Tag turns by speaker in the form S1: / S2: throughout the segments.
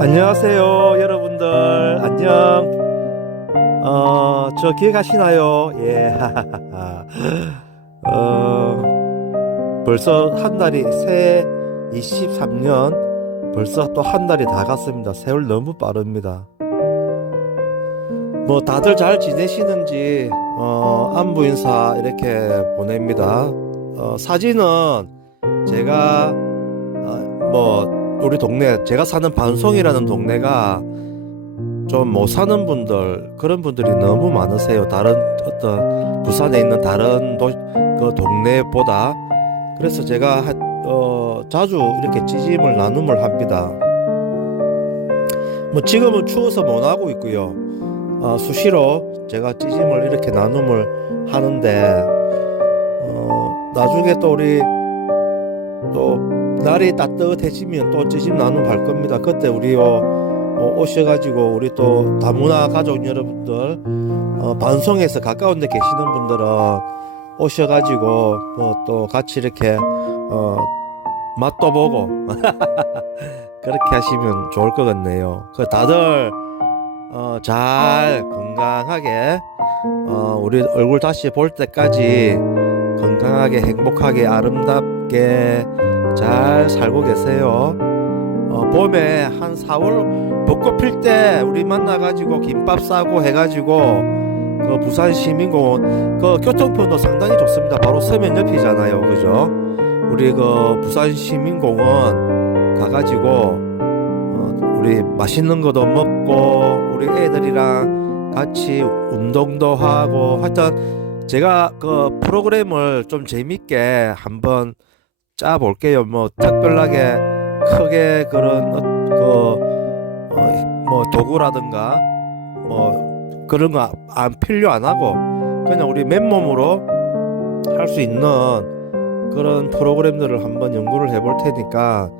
S1: 안녕하세요, 여러분들. 안녕. 어, 저 기억하시나요? 예. 어, 벌써 한 달이 새 23년 벌써 또 한 달이 다 갔습니다. 세월 너무 빠릅니다. 뭐 다들 잘 지내시는지 어, 안부 인사 이렇게 보냅니다. 어, 사진은 제가 어, 뭐 우리 동네 제가 사는 반송이라는 동네가 좀 못 사는 분들 그런 분들이 너무 많으세요. 다른 어떤 부산에 있는 다른 도, 그 동네보다 그래서 제가 하- 어, 자주 이렇게 찌짐을 나눔을 합니다. 뭐 지금은 추워서 못 하고 있고요. 어, 수시로 제가 찌짐을 이렇게 나눔을 하는데 어, 나중에 또 우리 또 날이 따뜻해지면 또 찌짐 나눔 할 겁니다. 그때 우리 어, 어, 오셔가지고 우리 또 다문화 가족 여러분들 어, 반송에서 가까운 데 계시는 분들은 오셔가지고 뭐 또 같이 이렇게 어, 맛도 보고 그렇게 하시면 좋을 것 같네요. 그 다들 어, 잘 건강하게 어, 우리 얼굴 다시 볼 때까지 건강하게 행복하게 아름답게 잘 살고 계세요. 어, 봄에 한 4월 벚꽃 필 때 우리 만나가지고 김밥 싸고 해가지고 그 부산 시민공원 그 교통편도 상당히 좋습니다. 바로 서면 옆이잖아요, 그죠? 우리 그 부산 시민공원 가가지고 어, 우리 맛있는 것도 먹고 우리 애들이랑 같이 운동도 하고 하여튼 제가 그 프로그램을 좀 재밌게 한번 짜 볼게요. 뭐 특별하게 크게 그런 어, 그뭐 도구라든가 뭐 그런 거 안 필요 안 하고 그냥 우리 맨몸으로 할 수 있는 그런 프로그램들을 한번 연구를 해볼 테니까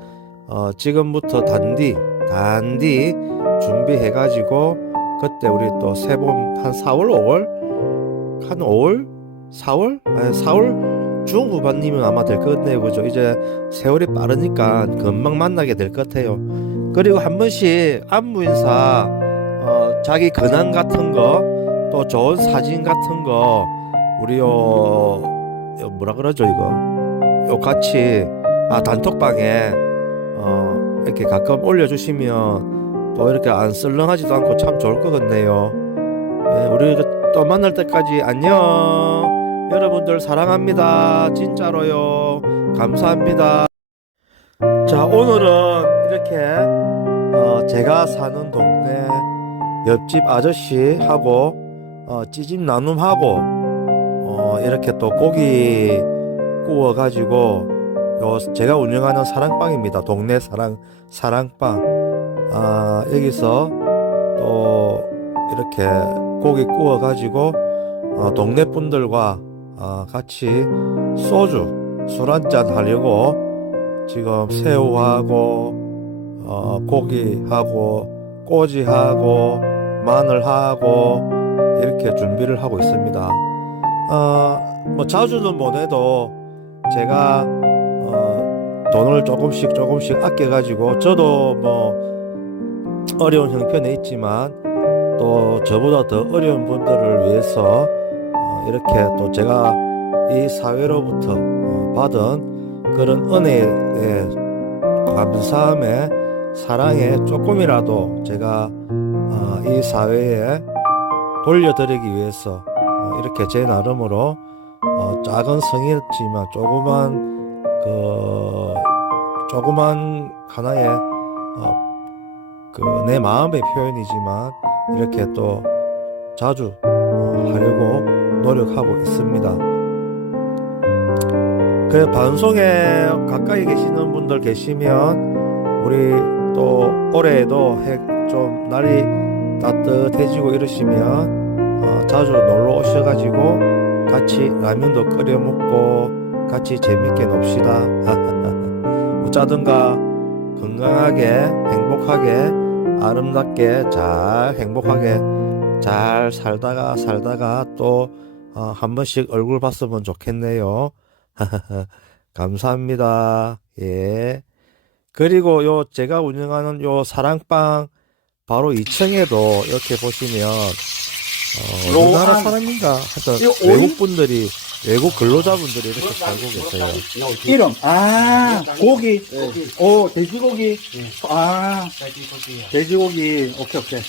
S1: 어, 지금부터 단디 단디 준비해 가지고 그때 우리 또 새봄 한 4월 5월? 한 5월? 4월? 아니, 4월 중후반이면 아마 될 것 같네요 그죠 이제 세월이 빠르니까 금방 만나게 될 것 같아요 그리고 한 번씩 안부 인사 어, 자기 근황 같은 거 또 좋은 사진 같은 거 우리 요, 요 뭐라 그러죠 이거 요 같이 아 단톡방에 어 이렇게 가끔 올려주시면 또 이렇게 안 썰렁하지도 않고 참 좋을 것 같네요. 예, 우리 또 만날 때까지 안녕. 여러분들 사랑합니다. 진짜로요. 감사합니다. 자 오늘은 이렇게 어, 제가 사는 동네 옆집 아저씨하고 어, 찌짐 나눔하고 어, 이렇게 또 고기 구워 가지고 요 제가 운영하는 사랑방입니다. 동네 사랑 사랑방. 아 여기서 또 이렇게 고기 구워 가지고 어, 동네 분들과 어, 같이 소주 술 한잔 하려고 지금 새우하고 어, 고기하고 꼬지하고 마늘하고 이렇게 준비를 하고 있습니다. 어, 뭐 자주는 못 해도 제가 어, 돈을 조금씩 조금씩 아껴가지고 저도 뭐 어려운 형편에 있지만 또 저보다 더 어려운 분들을 위해서 어, 이렇게 또 제가 이 사회로부터 어, 받은 그런 은혜에 감사함에 사랑에 조금이라도 제가 어, 이 사회에 돌려드리기 위해서 어, 이렇게 제 나름으로 어, 작은 성이었지만 조그만 그 조그만 하나의 어, 그내 마음의 표현이지만 이렇게 또 자주 어, 하려고 노력하고 있습니다. 그 방송에 가까이 계시는 분들 계시면 우리 또 올해에도 해- 좀 날이 따뜻해지고 이러시면 어, 자주 놀러 오셔가지고 같이 라면도 끓여 먹고 같이 재밌게 놉시다. 어쩌든가 건강하게 행복하게 아름답게 잘 행복하게 잘 살다가 살다가 또 어, 한 번씩 얼굴 봤으면 좋겠네요. 감사합니다. 예. 그리고 요 제가 운영하는 요 사랑방 바로 2층에도 이렇게 보시면 어, 어느 나라. 사람인가 하여튼? 외국 분들이 외국 근로자분들이 이렇게 살고 계세요.
S2: 이름. 아, 고기.
S3: 네.
S2: 오, 돼지고기.
S3: 네.
S2: 아.
S3: 돼지고기.
S2: 오케이, 오케이.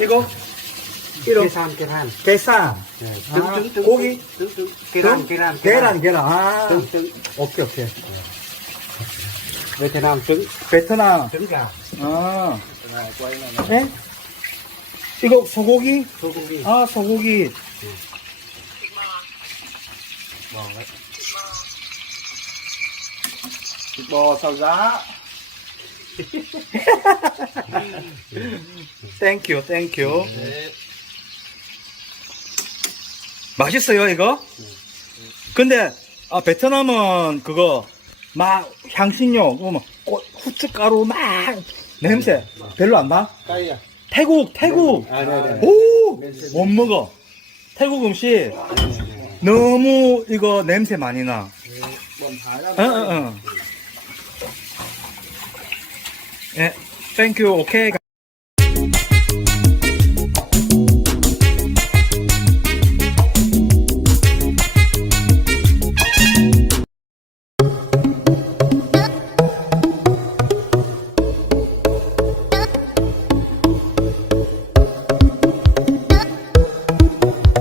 S2: 이거? 이름.
S3: 계란 계란.
S2: 계산.
S3: 네.
S2: 아,
S3: 등, 등, 등,
S2: 고기?
S3: 등, 등. 계란
S2: 등?
S3: 계란
S2: 계란, 계란. 아,
S3: 등, 등.
S2: 오케이, 오케이.
S3: 베트남 trứng
S2: 베트남.
S3: trứng gà
S2: 아,
S3: rồi quay lại
S2: 네? 이거 소고기?
S3: 소고기
S2: 아, 소고기.
S3: bò ấy
S2: thịt bò xào giá. 땡큐, 땡큐. 맛있어요, 이거? 근데, 아, 베트남은 그거, 막, 향신료, 뭐, 막 꽃, 후춧가루 막, 냄새 별로 안 나?
S3: à
S2: 태국, 태국!
S3: à đây đây
S2: 오! 못 먹어. 태국 음식 너무 이거 냄새 많이 나. 응, 응, 응. 예, 땡큐, 오케이.